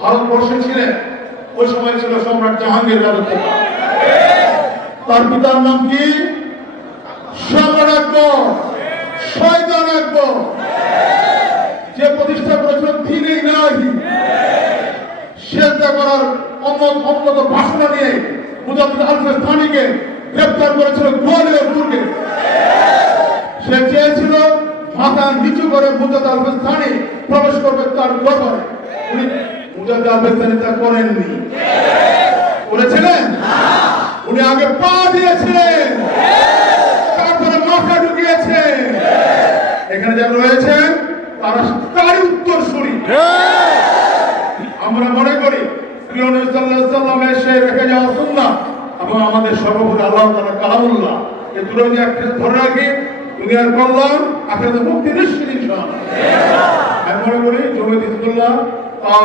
ভারতবর্ষে ছিলেন, ওই সময় ছিল সম্রাট জাহাঙ্গীর রাজত্ব। তার পিতার নাম কি? সম্রাট আকবর, শয়তান আকবর, যে প্রতিষ্ঠা করেছিল দ্বীন-ই ইলাহি। সেজদা করার অন্যত বাসনা নিয়ে মুজাদ্দিদ আল-ফিস্তানিকে গ্রেফতার করেছিল গোয়ালিয়র দুর্গে। সে চেয়েছিল মাথা নিচু করে মুজাদ্দিদ আল-ফিস্তানি প্রবেশ করবে তার দরবারে। উনি মুজাদ্দিদ আল-ফিস্তানি তা করেননি। করেছিলেন? উনি আগে পা দিয়েছিলেন, তারপরে মাথা ঢুকিয়েছেন। এখানে যারা রয়েছেন তারা তারই উত্তর শুনি। আমরা মনে করি প্রিয় নবী সাল্লাল্লাহু আলাইহি ওয়াসাল্লাম এসে রেখে যাওয়া সুন্নাহ এবং আমাদের সর্বোপরি আল্লাহ তাআলা কালামুল্লাহ, এই দুটো যদি একসাথে ধরে রাখি দুনিয়ার কল্যাণ আখিরাতে মুক্তি নিশ্চিত ইনশাআল্লাহ। আমি মনে করি জমিয়ত হিজবুল্লাহ